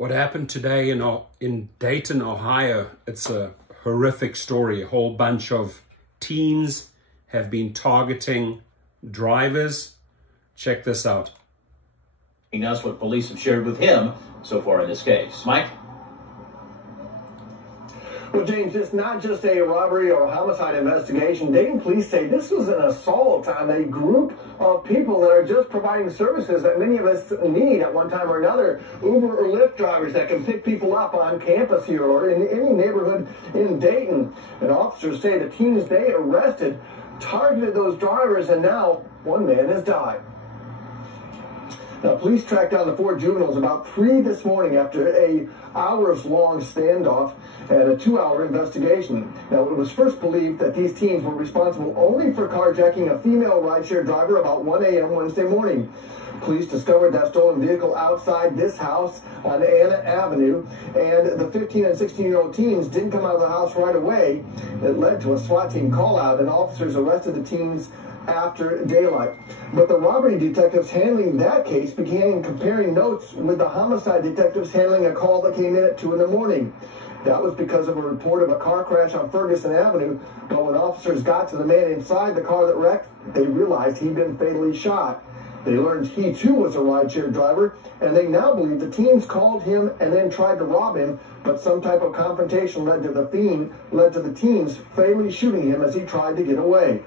What happened today in Dayton, Ohio, it's a horrific story. A whole bunch of teens have been targeting drivers. Check this out. That's what police have shared with him so far in this case. Mike? Well, James, it's not just a robbery or a homicide investigation. Dayton police say this was an assault on a group of people that are just providing services that many of us need at one time or another. Uber or Lyft drivers that can pick people up on campus here or in any neighborhood in Dayton. And officers say the teens they arrested targeted those drivers, and now one man has died. Now, police tracked down the 4 juveniles about 3 this morning after a hours-long standoff and a 2-hour investigation. Now, it was first believed that these teens were responsible only for carjacking a female rideshare driver about 1 a.m. Wednesday morning. Police discovered that stolen vehicle outside this house on Anna Avenue, and the 15 and 16-year-old teens didn't come out of the house right away. It led to a SWAT team call-out, and officers arrested the teens after daylight. But the robbery detectives handling that case began comparing notes with the homicide detectives handling a call that came in at 2 in the morning. That was because of a report of a car crash on Ferguson Avenue, but when officers got to the man inside the car that wrecked, they realized he'd been fatally shot. They learned he too was a rideshare driver, and they now believe the teens called him and then tried to rob him, but some type of confrontation led to the teens fatally shooting him as he tried to get away.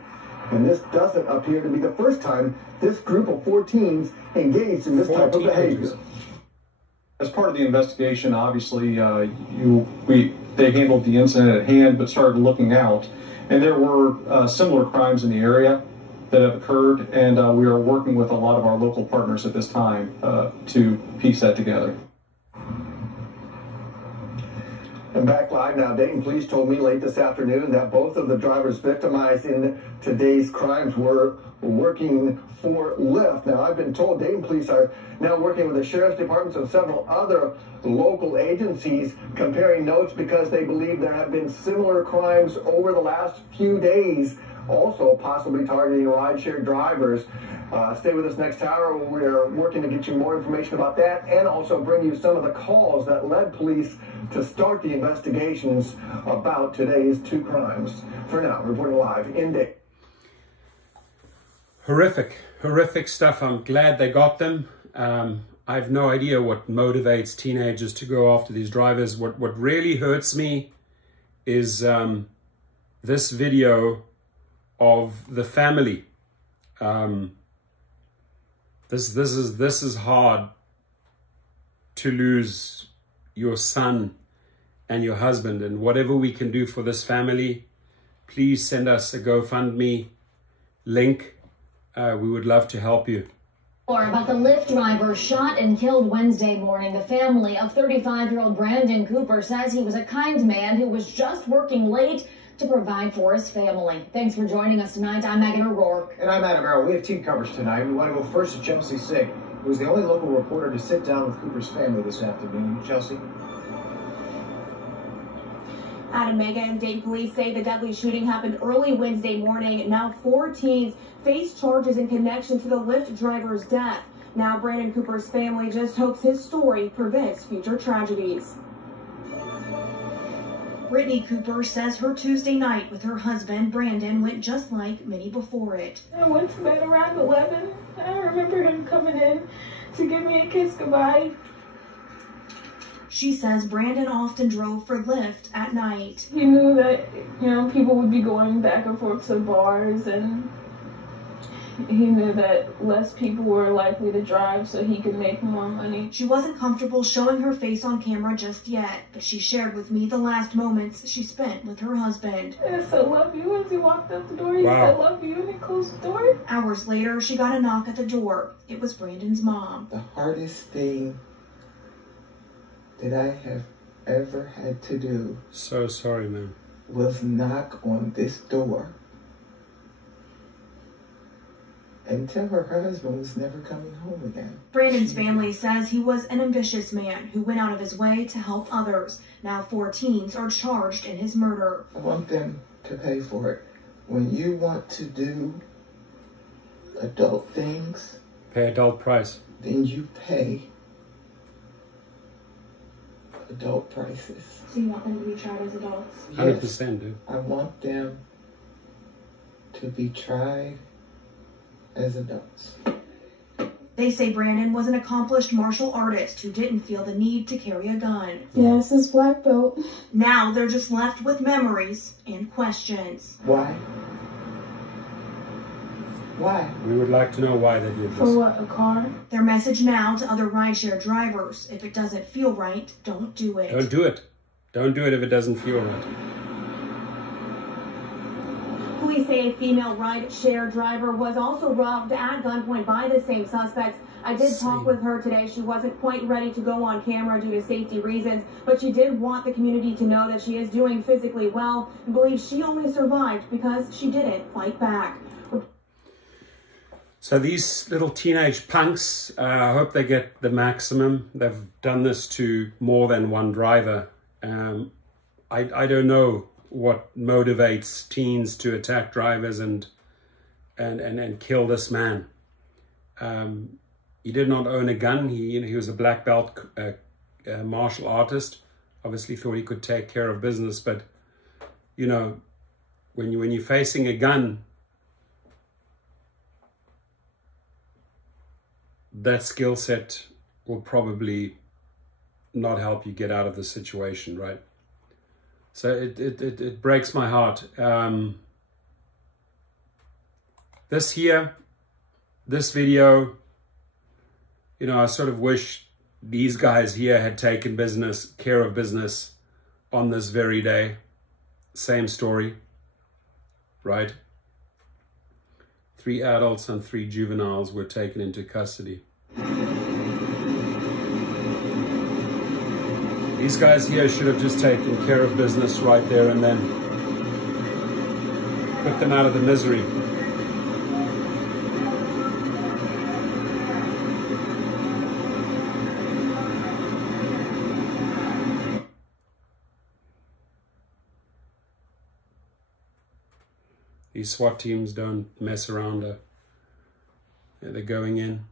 And this doesn't appear to be the first time this group of 4 teens engaged in this type of behavior. As part of the investigation, obviously, they handled the incident at hand, but started looking out. And there were similar crimes in the area that have occurred, and we are working with a lot of our local partners at this time to piece that together. And back live now, Dayton police told me late this afternoon that both of the drivers victimized in today's crimes were working for Lyft. Now, I've been told Dayton police are now working with the sheriff's departments and several other local agencies comparing notes because they believe there have been similar crimes over the last few days, also possibly targeting rideshare drivers. Stay with us next hour. We're working to get you more information about that and also bring you some of the calls that led police to start the investigations about today's 2 crimes. For now, reporting live in Dayton. Horrific stuff. I'm glad they got them. I have no idea what motivates teenagers to go after these drivers. What really hurts me is this video of the family. This is hard to lose your son and your husband, and whatever we can do for this family, please send us a GoFundMe link. We would love to help you. More about the Lyft driver shot and killed Wednesday morning. The family of 35-year-old Brandon Cooper says he was a kind man who was just working late to provide for his family. Thanks for joining us tonight. I'm Megan O'Rourke. And I'm Adam Merrill. We have team coverage tonight. We want to go first to Chelsea Singh, who was the only local reporter to sit down with Cooper's family this afternoon. Chelsea. Adam, Megan, Dayton police say the deadly shooting happened early Wednesday morning. Now 4 teens face charges in connection to the Lyft driver's death. Now Brandon Cooper's family just hopes his story prevents future tragedies. Brittany Cooper says her Tuesday night with her husband, Brandon, went just like many before it. I went to bed around 11. I remember him coming in to give me a kiss goodbye. She says Brandon often drove for Lyft at night. He knew that, people would be going back and forth to bars, and he knew that less people were likely to drive so he could make more money. She wasn't comfortable showing her face on camera just yet, but she shared with me the last moments she spent with her husband. And I said, "Love you," as he walked out the door. He said, "Love you," and he closed the door. Hours later, she got a knock at the door. It was Brandon's mom. The hardest thing that I have ever had to do. So sorry, man. Was knock on this door and tell her husband was never coming home again. Brandon's family says he was an ambitious man who went out of his way to help others. Now 4 teens are charged in his murder. I want them to pay for it. When you want to do adult things, pay adult price. Then you pay adult prices. So you want them to be tried as adults? 100%, dude. I want them to be tried as adults. They say Brandon was an accomplished martial artist who didn't feel the need to carry a gun. Yes, it's black belt. Now they're just left with memories and questions. Why? Why? We would like to know why they did this. For what, a car? Their message now to other rideshare drivers: if it doesn't feel right, don't do it. Don't do it. Don't do it if it doesn't feel right. Police say a female rideshare driver was also robbed at gunpoint by the same suspects. I did talk with her today. She wasn't quite ready to go on camera due to safety reasons, but she did want the community to know that she is doing physically well and believes she only survived because she didn't fight back. So these little teenage punks, I hope they get the maximum. They've done this to more than one driver. I don't know what motivates teens to attack drivers and kill this man. He did not own a gun. He was a black belt martial artist. Obviously thought he could take care of business, but you know, when you're facing a gun, that skill set will probably not help you get out of the situation, right? So it breaks my heart. This video, you know, I sort of wish these guys here had taken care of business on this very day. Same story, right? 3 adults and 3 juveniles were taken into custody. These guys here should have just taken care of business right there and then. Put them out of the misery. These SWAT teams don't mess around. They're going in.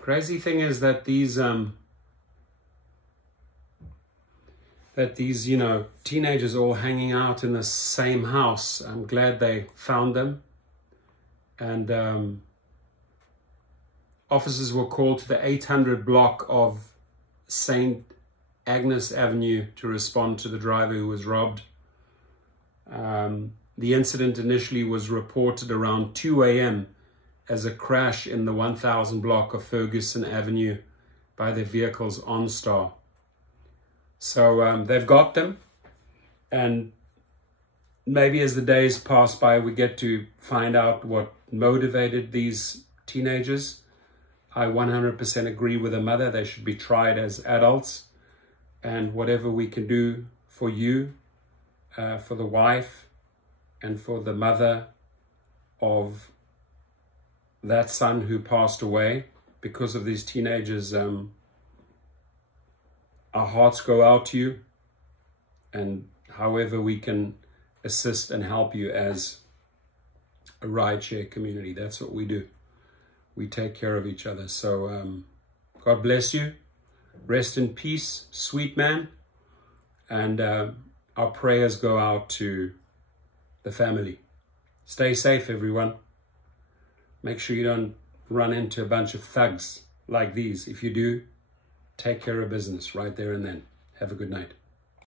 Crazy thing is that these you know, teenagers all hanging out in the same house. I'm glad they found them. And officers were called to the 800 block of St. Agnes Avenue to respond to the driver who was robbed. The incident initially was reported around 2 a.m. as a crash in the 1000 block of Ferguson Avenue by the vehicle's OnStar. So they've got them, and maybe as the days pass by, we get to find out what motivated these teenagers. I 100% agree with the mother. They should be tried as adults, and whatever we can do for you, for the wife, and for the mother of that son who passed away because of these teenagers, our hearts go out to you, and however we can assist and help you as a rideshare community, that's what we do. We take care of each other. So God bless you. Rest in peace, sweet man. And our prayers go out to the family. Stay safe, everyone. Make sure you don't run into a bunch of thugs like these. If you do, take care of business right there and then. Have a good night.